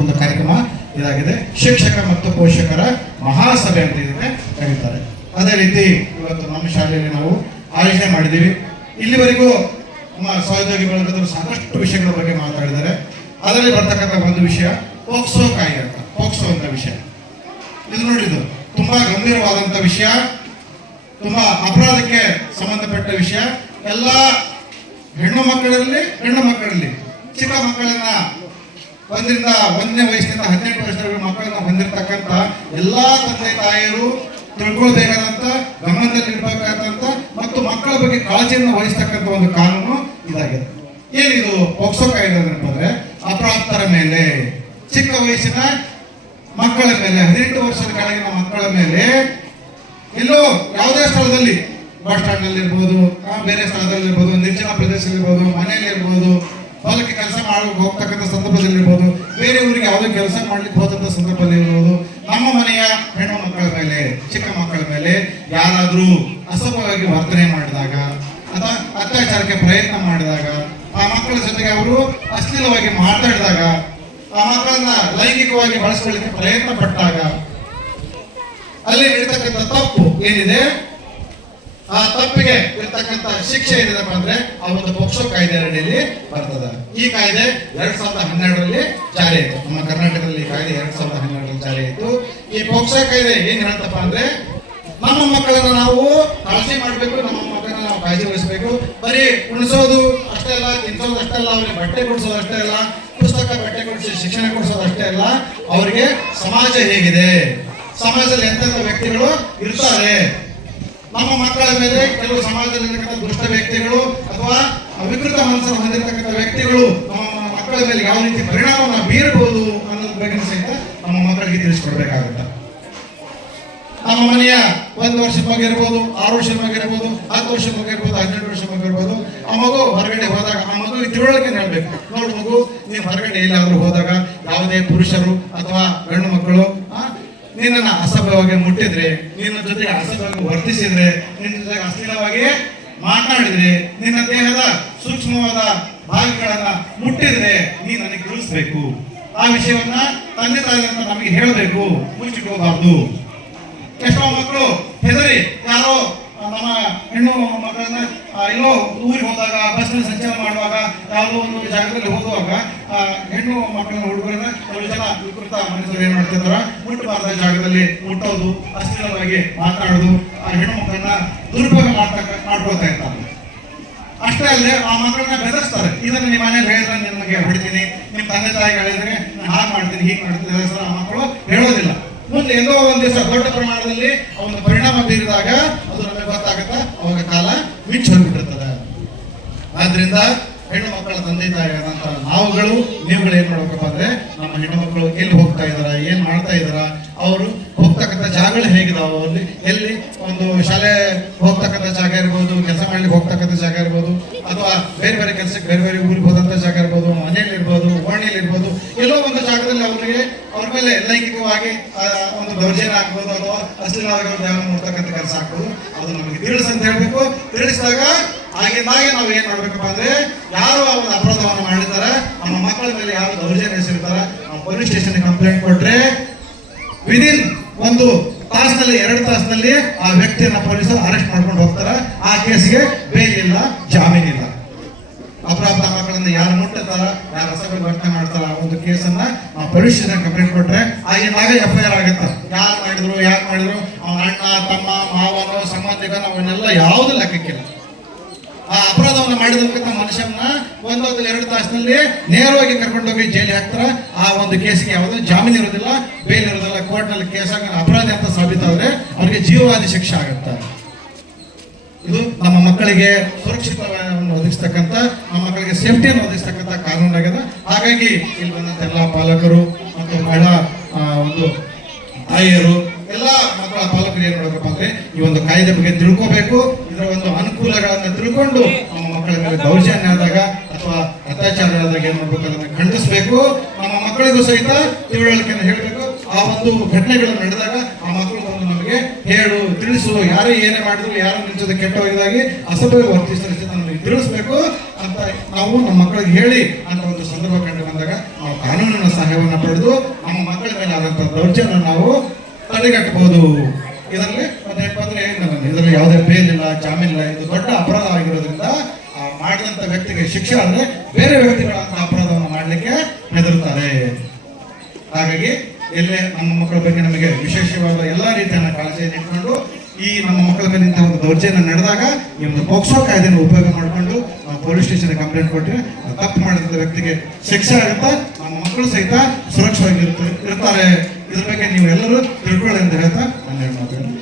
ಒಂದು ಕಾರ್ಯಕ್ರಮ ಇದಾಗಿದೆ. ಶಿಕ್ಷಕ ಮತ್ತು ಪೋಷಕರ ಮಹಾಸಭೆ ಅಂತ ಇದಕ್ಕೆ ಕರೀತಾರೆ. ಅದೇ ರೀತಿ ಇವತ್ತು ನಮ್ಮ ಶಾಲೆಯಲ್ಲಿ ನಾವು ಆಯೋಜನೆ ಮಾಡಿದ್ದೀವಿ. ಇಲ್ಲಿವರೆಗೂ ನಮ್ಮ ಸಹೋದ್ಯೋಗಿ ಬಳಗದವರು ಸಾಕಷ್ಟು ವಿಷಯಗಳ ಬಗ್ಗೆ ಮಾತಾಡಿದ್ದಾರೆ. ಅದರಲ್ಲಿ ಬರ್ತಕ್ಕಂಥ ಒಂದು ವಿಷಯ ಪೋಕ್ಸೋ ಕಾಯ್ದೆ ಅಂತ, ಪೋಕ್ಸೋ ಅಂತ ವಿಷಯ. ಇದು ನೋಡಿದ್ದು ತುಂಬಾ ಗಂಭೀರವಾದಂಥ ವಿಷಯ, ತುಂಬಾ ಅಪರಾಧಕ್ಕೆ ಸಂಬಂಧಪಟ್ಟ ವಿಷಯ. ಎಲ್ಲ ಹೆಣ್ಣು ಮಕ್ಕಳಲ್ಲಿ ಚಿಕ್ಕ ಮಕ್ಕಳನ್ನ 1ನೇ ವಯಸ್ಸಿನಿಂದ 18 ವರ್ಷದವರೆಗೆ ಮಕ್ಕಳನ್ನ ಹೊಂದಿರತಕ್ಕಂಥ ಎಲ್ಲಾ ತಂದೆ ತಾಯಿಯರು ತಿಳ್ಕೊಳ್ಬೇಕಾದಂತ, ಗಮನದಲ್ಲಿರ್ಬೇಕಾದಂತ ಮತ್ತು ಮಕ್ಕಳ ಬಗ್ಗೆ ಕಾಳಜಿಯನ್ನು ವಹಿಸ್ತಕ್ಕಂಥ ಒಂದು ಕಾನೂನು ಇದಾಗಿದೆ. ಏನಿದು ಪೋಕ್ಸೋ ಕಾಯ್ದೆ ಅಂದ್ರೆ ಅಪ್ರಾಪ್ತರ ಮೇಲೆ, ಚಿಕ್ಕ ವಯಸ್ಸಿನ ಮಕ್ಕಳ ಮೇಲೆ, 18 ವರ್ಷದ ಕೆಳಗಿನ ಮಕ್ಕಳ ಮೇಲೆ ಎಲ್ಲೋ ಯಾವುದೇ ಸ್ಥಳದಲ್ಲಿ, ಬಸ್ ಸ್ಟ್ಯಾಂಡ್ ನಲ್ಲಿ ಇರ್ಬೋದು, ಬೇರೆ ಸ್ಥಳದಲ್ಲಿ ಇರ್ಬೋದು, ನಿರ್ಜನ ಪ್ರದೇಶದಲ್ಲಿರ್ಬೋದು, ಮನೆಯಲ್ಲಿ ಇರ್ಬೋದು, ಹೊಲಕ್ಕೆ ಕೆಲಸ ಮಾಡಕ್ಕೆ ಹೋಗ್ತಕ್ಕಂಥ ಸಂದರ್ಭದಲ್ಲಿ ಇರ್ಬೋದು, ಬೇರೆ ಊರಿಗೆ ಯಾವುದೇ ಕೆಲಸ ಮಾಡ್ಲಿಕ್ಕೆ ಹೋದಂತ ಸಂದರ್ಭದಲ್ಲಿ ಇರ್ಬೋದು, ನಮ್ಮ ಮನೆಯ ಹೆಣ್ಣು ಮಕ್ಕಳ ಮೇಲೆ, ಚಿಕ್ಕ ಮಕ್ಕಳ ಮೇಲೆ ಯಾರಾದ್ರೂ ಅಸಭ್ಯವಾಗಿ ವರ್ತನೆ ಮಾಡಿದಾಗ ಅಥವಾ ಅತ್ಯಾಚಾರಕ್ಕೆ ಪ್ರಯತ್ನ ಮಾಡಿದಾಗ, ಆ ಮಕ್ಕಳ ಜೊತೆಗೆ ಅವರು ಅಶ್ಲೀಲವಾಗಿ ಮಾತಾಡಿದಾಗ, ಆ ಮಕ್ಕಳನ್ನ ಲೈಂಗಿಕವಾಗಿ ಬಳಸ್ಕೊಳ್ಳಿಕ್ಕೆ ಪ್ರಯತ್ನ ಪಟ್ಟಾಗ ಅಲ್ಲಿ ಇರ್ತಕ್ಕಂಥ ತಪ್ಪು ಏನಿದೆ, ಆ ತಪ್ಪಿಗೆ ಇರ್ತಕ್ಕಂಥ ಶಿಕ್ಷೆ ಏನಿದೆಪ್ಪ ಅಂದ್ರೆ ಆ ಒಂದು ಪೋಕ್ಸೋ ಕಾಯ್ದೆ ಅಡಿಯಲ್ಲಿ ಬರ್ತದೆ. ಈ ಕಾಯ್ದೆ 2012ರಲ್ಲಿ ಜಾರಿ ಆಯಿತು. ನಮ್ಮ ಕರ್ನಾಟಕದಲ್ಲಿ ಈ ಕಾಯ್ದೆ 2012ರಲ್ಲಿ ಜಾರಿ ಆಯಿತು. ಈ ಪೋಕ್ಸೋ ಕಾಯ್ದೆ ಏನ್ ಹೇಳ್ತಪ್ಪ ಅಂದ್ರೆ ನಮ್ಮ ಮಕ್ಕಳನ್ನ ನಾವು ಕಾಳಜಿ ಮಾಡಬೇಕು, ನಮ್ಮ ಮಕ್ಕಳನ್ನ ನಾವು ಕಾಳಜಿ ವಹಿಸಬೇಕು. ಬರೀ ಉಣಿಸೋದು ಅಷ್ಟೇ ಅಲ್ಲ, ತಿನ್ಸೋದು ಅಷ್ಟೇ ಅಲ್ಲ, ಅವ್ರಿಗೆ ಬಟ್ಟೆ ಕೊಡಿಸೋದು ಅಷ್ಟೇ ಅಲ್ಲ, ಪುಸ್ತಕ ಬಟ್ಟೆ ಕೊಡಿಸಿ ಶಿಕ್ಷಣ ಕೊಡಿಸೋದು ಅಷ್ಟೇ ಅಲ್ಲ, ಅವರಿಗೆ ಸಮಾಜ ಹೇಗಿದೆ, ಸಮಾಜದಲ್ಲಿ ಎಂತೆಂಥ ವ್ಯಕ್ತಿಗಳು ಇರ್ತಾರೆ, ನಮ್ಮ ಮಕ್ಕಳ ಮೇಲೆ ಕೆಲವು ಸಮಾಜದಲ್ಲಿರ್ತಕ್ಕಂಥ ದುಷ್ಟ ವ್ಯಕ್ತಿಗಳು ಅಥವಾ ವಿಕೃತ ಮನಸ್ಸನ್ನು ಹೊಂದಿರತಕ್ಕಂಥ ವ್ಯಕ್ತಿಗಳು ನಮ್ಮ ಮಕ್ಕಳ ಮೇಲೆ ಯಾವ ರೀತಿ ಪರಿಣಾಮವನ್ನು ಬೀರಬಹುದು ಅನ್ನೋದ್ರ ಬಗ್ಗೆ ಸಹಿತ ನಮ್ಮ ಮಕ್ಕಳಿಗೆ ತಿಳಿಸ್ಕೊಡ್ಬೇಕಾಗುತ್ತೆ. ನಮ್ಮ ಮನೆಯ 1 ವರ್ಷದ ಮಗ ಇರ್ಬೋದು, 6 ವರ್ಷದ ಮಗ ಇರ್ಬೋದು, 10 ವರ್ಷದ ಮಗ ಇರ್ಬೋದು, 18 ವರ್ಷದ ಮಗ ಇರ್ಬೋದು, ಆ ಮಗು ಹೊರಗಡೆ ಹೋದಾಗ ಆ ಮಗು ತಿಳುವಳಿಕೆ ಹೇಳ್ಬೇಕು. ನೋಡು ಮಗು, ನೀವು ಹೊರಗಡೆ ಎಲ್ಲಾದ್ರೂ ಹೋದಾಗ ಯಾವುದೇ ಪುರುಷರು ಅಥವಾ ಗಂಡು ಮಕ್ಕಳು ನಿನ್ನನ್ನು ಅಸಭ್ಯವಾಗಿ ಮುಟ್ಟಿದ್ರೆ, ನಿನ್ನ ಜೊತೆಗೆ ಅಸಭ್ಯವಾಗಿ ವರ್ತಿಸಿದ್ರೆ, ನಿನ್ನ ಜೊತೆಗೆ ಅಶ್ಲೀಲವಾಗಿ ಮಾತನಾಡಿದ್ರೆ, ನಿನ್ನ ದೇಹದ ಸೂಕ್ಷ್ಮವಾದ ಭಾಗಗಳನ್ನ ಮುಟ್ಟಿದ್ರೆ ನೀನು ನನಗೆ ತಿಳಿಸ್ಬೇಕು. ಆ ವಿಷಯವನ್ನ ತಂದೆ ತಾಯಿಯಂತ ನಮಗೆ ಹೇಳಬೇಕು, ಮುಚ್ಚಿಟ್ಕೋಬಾರ್ದು. ಎಷ್ಟೋ ಮಕ್ಕಳು ಹೆದರಿ ಯಾರೋ ನಮ್ಮ ಹೆಣ್ಣು ಮಕ್ಕಳನ್ನ ಎಲ್ಲೋ ಊರಿಗೆ ಹೋದಾಗ, ಬಸ್ನಲ್ಲಿ ಸಂಚಾರ ಮಾಡುವಾಗ, ಯಾವುದೋ ಒಂದು ಜಾಗದಲ್ಲಿ ಹೋಗುವಾಗ ಹೆಣ್ಣು ಮಕ್ಕಳನ್ನ ಹುಡುಗರನ್ನ ಕೆಲವು ಜನ ವಿಕೃತ ಮನಸ್ಸರು ಏನ್ ಮಾಡ್ತಿರ್ತಾರ, ಮುಟ್ಟಬಾರ್ದ ಜಾಗದಲ್ಲಿ ಮುಟ್ಟೋದು, ಅಶ್ಲೀಲವಾಗಿ ಮಾತಾಡೋದು, ಆ ಹೆಣ್ಣು ಮಕ್ಕಳನ್ನ ದುರುಪಯೋಗ ಮಾಡ್ಕೊಳ್ತಾ ಇರ್ತಾರೆ. ಅಷ್ಟೇ ಅಲ್ಲದೆ ಆ ಮಕ್ಕಳನ್ನ ಬೆದರಿಸ್ತಾರೆ. ಇದನ್ನ ನಿಮ್ಮ ಮನೇಲಿ ಹೇಳಿದ್ರೆ ನಿಮಗೆ ಹೊಡಿತೀನಿ, ನಿಮ್ಮ ತಂದೆ ತಾಯಿಗೆ ಹೇಳಿದ್ರೆ ನಾನು ಹಾಗೆ ಮಾಡ್ತೀನಿ, ಹೀಗೆ ಮಾಡ್ತೀನಿ. ಆ ಮಕ್ಕಳು ಹೇಳೋದಿಲ್ಲ. ಮುಂದೆ ಎಲ್ಲೋ ಒಂದ್ ದಿವಸ ದೊಡ್ಡ ಪ್ರಮಾಣದಲ್ಲಿ ಅವನ ಪರಿಣಾಮ ಬೀರಿದಾಗ ಅದು ನಮಗೆ ಗೊತ್ತಾಗತ್ತ, ಅವಾಗ ಕಾಲ ಮಿಂಚ್ ಹೋಗ್ಬಿಟ್ಟಿರ್ತದೆ. ಆದ್ರಿಂದ ಹೆಣ್ಣು ಮಕ್ಕಳ ತಂದೆ ತಾಯಿಯಾದಂತ ನೀವುಗಳು ಏನ್ ಮಾಡ್ಬೇಕಪ್ಪ ಅಂದ್ರೆ ನಮ್ಮ ಹೆಣ್ಣು ಮಕ್ಕಳು ಎಲ್ಲಿ ಹೋಗ್ತಾ ಇದಾರ, ಏನ್ ಮಾಡ್ತಾ ಇದಾರ, ಅವರು ಹೋಗ್ತಕ್ಕಂಥ ಜಾಗಗಳು ಹೇಗಿದಾವ, ಅಲ್ಲಿ ಎಲ್ಲಿ ಒಂದು ಶಾಲೆ ಹೋಗ್ತಕ್ಕಂಥ ಜಾಗ ಇರ್ಬೋದು, ಕೆಲಸ ಮಾಡ್ಲಿಕ್ಕೆ ಹೋಗ್ತಕ್ಕಂಥ ಜಾಗ ಇರ್ಬೋದು, ಅಥವಾ ಬೇರೆ ಬೇರೆ ಕೆಲಸಕ್ಕೆ ಬೇರೆ ಬೇರೆ ಊರಿಗೆ ಹೋದಂತ ಜಾಗ ಇರ್ಬೋದು, ಮನೆಯಲ್ಲಿ ಇರ್ಬೋದು, ಓಣಿಯಲ್ಲಿ ಇರ್ಬೋದು, ಎಲ್ಲೋ ಒಂದು ಜಾಗದಲ್ಲಿ ಅವ್ರ ಮೇಲೆ ಲೈಂಗಿಕವಾಗಿ ಒಂದು ದೌರ್ಜನ್ಯ ಆಗ್ಬೋದು ಅಥವಾ ಅಶ್ಲೀಲವಾಗಿ ನೋಡ್ತಕ್ಕಂಥ ಕೆಲಸ ಆಗ್ಬೋದು. ಅದು ನಮಗೆ ತಿಳಿಸಂತ ಹೇಳ್ಬೇಕು. ತಿಳಿಸಿದಾಗ ಆಗಿಂದಾಗೆ ನಾವು ಏನ್ ಮಾಡ್ಬೇಕಪ್ಪ ಅಂದ್ರೆ ಯಾರು ಆ ಒಂದು ಅಪರಾಧವನ್ನು ಮಾಡಿದಾರ, ನಮ್ಮ ಮಕ್ಕಳ ಮೇಲೆ ಯಾರು ದೌರ್ಜನ್ಯ ಎಸಗಿರ್ತಾರ, ನಾವು ಪೊಲೀಸ್ ಸ್ಟೇಷನ್ ಕಂಪ್ಲೇಂಟ್ ಕೊಟ್ರೆ ವಿದಿನ್ 1 ತಾಸಿನಲ್ಲಿ 2 ತಾಸಿನಲ್ಲಿ ಆ ವ್ಯಕ್ತಿಯನ್ನ ಪೊಲೀಸರು ಅರೆಸ್ಟ್ ಮಾಡ್ಕೊಂಡು ಹೋಗ್ತಾರ. ಆ ಕೇಸಿಗೆ ಬೇಲ್ ಇಲ್ಲ, ಜಾಮೀನಿಲ್ಲ. ಅಪರಾಧ ಮಕ್ಕಳನ್ನ ಯಾರು ಮುಟ್ಟಿರ್ತಾರ, ಯಾರು ಅಸಭ್ಯ ವರ್ತನೆ ಮಾಡ್ತಾರ, ಆ ಒಂದು ಕೇಸನ್ನ ನಾವು ಪೊಲೀಸ್ ಸ್ಟೇಷನ್ ಕಂಪ್ಲೇಂಟ್ ಕೊಟ್ರೆ ಆಗಿನಾಗ FIR ಆಗುತ್ತೆ. ಯಾರು ಮಾಡಿದ್ರು ಅವನ ಅಣ್ಣ, ತಮ್ಮ, ಮಾವನೋ, ಸಂಬಂಧಿಕನೋ ಅವನ್ನೆಲ್ಲ ಯಾವುದು ಲೆಕ್ಕಕ್ಕಿಲ್ಲ. ಆ ಅಪರಾಧವನ್ನು ಮಾಡಿದಂತ ಮನುಷ್ಯನ 1-2 ತಾಸಿನಲ್ಲಿ ನೇರವಾಗಿ ಕರ್ಕೊಂಡೋಗಿ ಜೈಲಿಗೆ ಹಾಕ್ತಾರ. ಆ ಒಂದು ಕೇಸಿಗೆ ಯಾವುದೋ ಜಾಮೀನು ಇರೋದಿಲ್ಲ, ಬೇಲ್ ಇರೋದಿಲ್ಲ. ಕೋರ್ಟ್ನಲ್ಲಿ ಕೇಸ್ ಆಗಿ ಅಪರಾಧಿ ಅಂತ ಸಾಬೀತಾದ್ರೆ ಅವ್ರಿಗೆ ಜೀವಾವಧಿ ಶಿಕ್ಷೆ ಆಗುತ್ತೆ. ಇದು ನಮ್ಮ ಮಕ್ಕಳಿಗೆ ಸುರಕ್ಷಿತವನ್ನು ಒದಗಿಸ್ತಕ್ಕಂಥ, ನಮ್ಮ ಮಕ್ಕಳಿಗೆ ಸೇಫ್ಟಿಯನ್ನು ಒದಗಿಸ್ತಕ್ಕಂಥ ಕಾನೂನಾಗಿದೆ. ಹಾಗಾಗಿ ಇಲ್ಲಿ ಬಂದಂತ ಎಲ್ಲ ಪಾಲಕರು ಮತ್ತು ಮಹಿಳಾ ಒಂದು ತಾಯಿಯರು, ಎಲ್ಲ ಮಕ್ಕಳ ಪಾಲಕರು ಏನ್ ಮಾಡಬೇಕಪ್ಪ ಅಂದ್ರೆ ಈ ಒಂದು ಕಾಯ್ದೆ ಬಗ್ಗೆ ತಿಳ್ಕೋಬೇಕು. ಇದರ ಒಂದು ಅನುಕೂಲಗಳನ್ನ ತಿಳ್ಕೊಂಡು ನಮ್ಮ ಮಕ್ಕಳ ಮೇಲೆ ದೌರ್ಜನ್ಯ ಆದಾಗ ಅಥವಾ ಅತ್ಯಾಚಾರ ಆದಾಗ ಏನ್ ಮಾಡ್ಬೇಕು ಅದನ್ನ ಖಂಡಿಸಬೇಕು. ನಮ್ಮ ಮಕ್ಕಳಿಗೂ ಸಹಿತ ತಿಳುವಳಿಕೆಯನ್ನು ಹೇಳಬೇಕು. ಆ ಒಂದು ಘಟನೆಗಳು ನಡೆದಾಗ ಆ ಮಕ್ಕಳು ನಮಗೆ ಹೇಳು, ತಿಳಿಸು, ಯಾರೇ ಏನೇ ಮಾಡಿದ್ರು, ಯಾರು ನಿಲ್ಸೋದು ಕೆಟ್ಟವಾಗಿದ್ದಾಗಿ ಅಸಭ್ಯ ವರ್ತಿಸಿದ ನಮಗೆ ತಿಳಿಸ್ಬೇಕು ಅಂತ ನಾವು ನಮ್ಮ ಮಕ್ಕಳಿಗೆ ಹೇಳಿ ಅಂತ ಒಂದು ಸಂದರ್ಭ ಕಂಡು ಬಂದಾಗ ನಾವು ಕಾನೂನಿನ ಸಹಾಯವನ್ನು ಪಡೆದು ನಮ್ಮ ಮಕ್ಕಳ ಮೇಲೆ ಆದಂಥ ದೌರ್ಜನ್ಯ ನಾವು ತಡೆಗಟ್ಟಬಹುದು. ಇದರಲ್ಲಿ ಮತ್ತೇನಪ್ಪ ಅಂದ್ರೆ ಇದರಲ್ಲಿ ಯಾವುದೇ ಬೇಲ್ ಇಲ್ಲ, ಜಾಮೀನ್ ಇಲ್ಲ. ಇದು ದೊಡ್ಡ ಅಪರಾಧ ಆಗಿರೋದ್ರಿಂದ ಮಾಡಿದಂಥ ವ್ಯಕ್ತಿಗೆ ಶಿಕ್ಷೆ ಆದರೆ ಬೇರೆ ವ್ಯಕ್ತಿಗಳಂತ ಅಪರಾಧವನ್ನು ಮಾಡಲಿಕ್ಕೆ ಹೆದರುತ್ತಾರೆ. ಹಾಗಾಗಿ ಎಲ್ಲೇ ನಮ್ಮ ಮಕ್ಕಳ ಬಗ್ಗೆ ನಮಗೆ ವಿಶೇಷವಾದ ಎಲ್ಲ ರೀತಿಯ ಕಾಳಜಿಯನ್ನು ಇಟ್ಕೊಂಡು ಈ ನಮ್ಮ ಮಕ್ಕಳ ಮೇಲೆ ಇಂತಹ ಒಂದು ದೌರ್ಜನ್ಯ ನಡೆದಾಗ ಈ ಒಂದು ಪೋಕ್ಸೋ ಕಾಯ್ದೆಯನ್ನು ಉಪಯೋಗ ಮಾಡಿಕೊಂಡು ನಾವು ಪೊಲೀಸ್ ಸ್ಟೇಷನ್ ಕಂಪ್ಲೇಂಟ್ ಕೊಟ್ಟರೆ ತಪ್ಪು ಮಾಡಿದಂಥ ವ್ಯಕ್ತಿಗೆ ಶಿಕ್ಷೆ ಆಗುತ್ತಾ, ನಮ್ಮ ಮಕ್ಕಳು ಸಹಿತ ಸುರಕ್ಷವಾಗಿ ಇರ್ತಾರೆ. ಇದ್ರ ಬಗ್ಗೆ ನೀವು ಎಲ್ಲರೂ ತಿಳ್ಕೊಳ್ಳಿ ಅಂತ ಹೇಳ್ತಾ ನನ್ನ ಮಾತನ್ನು